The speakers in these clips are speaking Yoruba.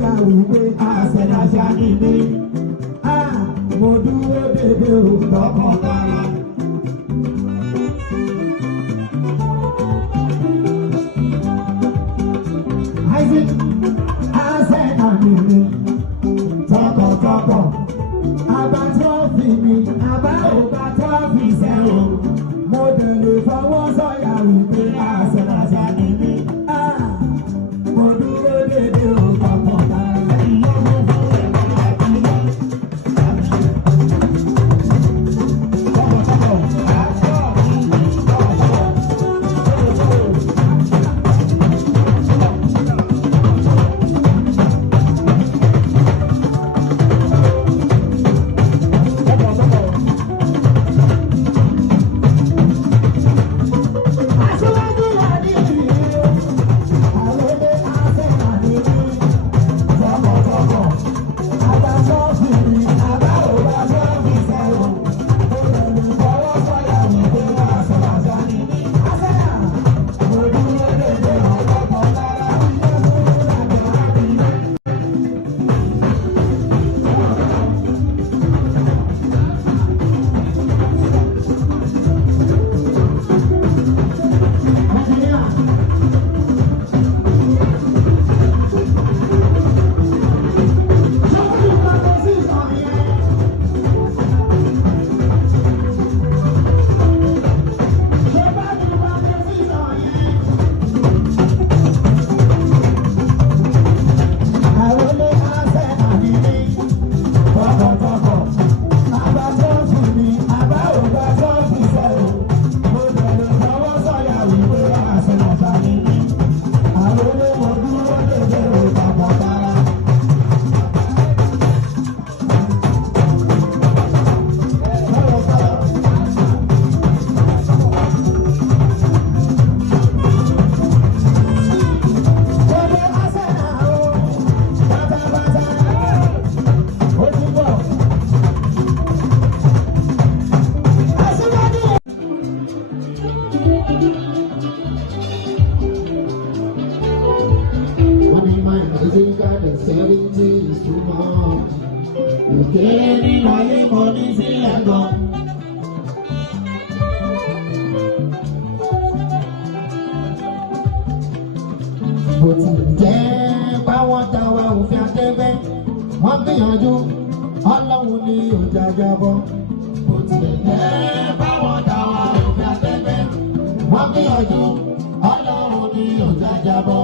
sọ̀yà wípé àṣẹ̀dáṣà ni mí. Mo dúró dédé o lọ́kàn lára. Isaac àṣẹ̀dá ni mí. Tọkàntọkàn àbá trọ́fì mi àbá ò bá trọ́fì sẹ́ o. Mo dẹ̀ lè fọwọ́ sọ̀yà wípé àṣẹ̀dáṣà ni mí. Mo dúró dédé o lọ́kàn lára. Bó tilẹ̀ jẹ́ báwọn táwa òfin akẹgbẹ́ wọ́n gbìyànjú Ọlọ́run ní ọjà jábọ́. Bó tilẹ̀ jẹ́ báwọn táwa òfin akẹgbẹ́ wọ́n gbìyànjú Ọlọ́run ní ọjà jábọ́.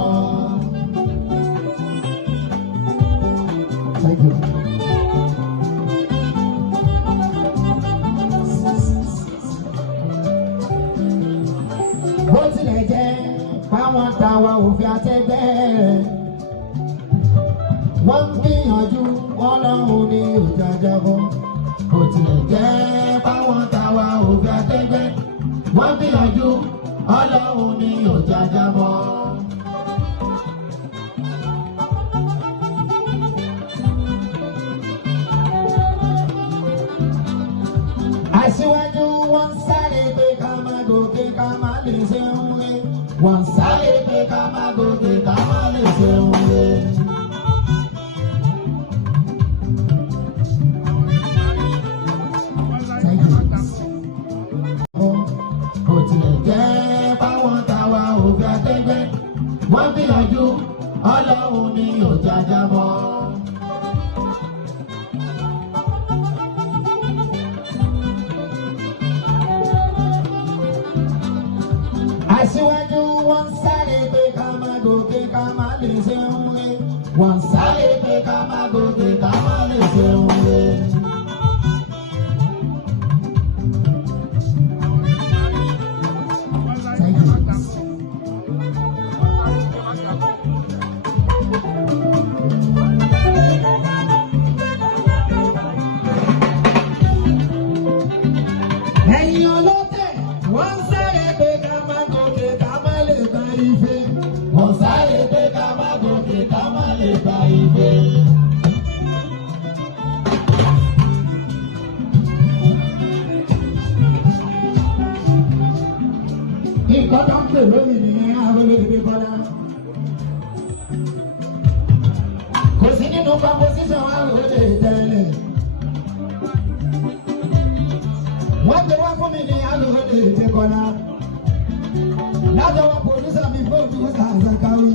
Thank you. Bó tilẹ̀ jẹ́ báwọn táwa òfin akẹgbẹ́ wọ́n gbìyànjú Ọlọ́run ní ọjà jábọ́. Bó tilẹ̀ jẹ́ báwọn táwa òfin akẹgbẹ́ wọ́n gbìyànjú Ọlọ́run ní ọjà jábọ́. Aṣíwájú wọn sáré pé ká má gòkè ká má lè ṣe ń wé. Wọ́n sáré pé ká má gòkè ká má lè ṣe ń wé. Bó tilẹ̀ jẹ́ báwọn táwa òfin akẹgbẹ́ wọ́n gbìyànjú Ọlọ́run ní ọjà jábọ́. Aṣíwájú wọn sáré pé ká má gòkè ká má lè ṣe ń wé. Wọ́n sáré pé ká má gòkè ká má lè ṣe ń wé. Ẹ̀yin ọlọ́tẹ̀ wọ́n sáré pé ká má gòkè ká má lè gba ife. Wọ́n sáré pé ká má gòkè ká má lè gba ife. Ìkọ́tà ń pè lónìí nìyẹn àwọn olóògbé kọ́lá. kò sí nínú composition wa ló lè tẹ̀lé. wọ́n gbé wá fún mi ní alóòdè ìdẹ́kọ̀lá. lájọ wa producer mi fún mi wọ́n sàzàkáwí.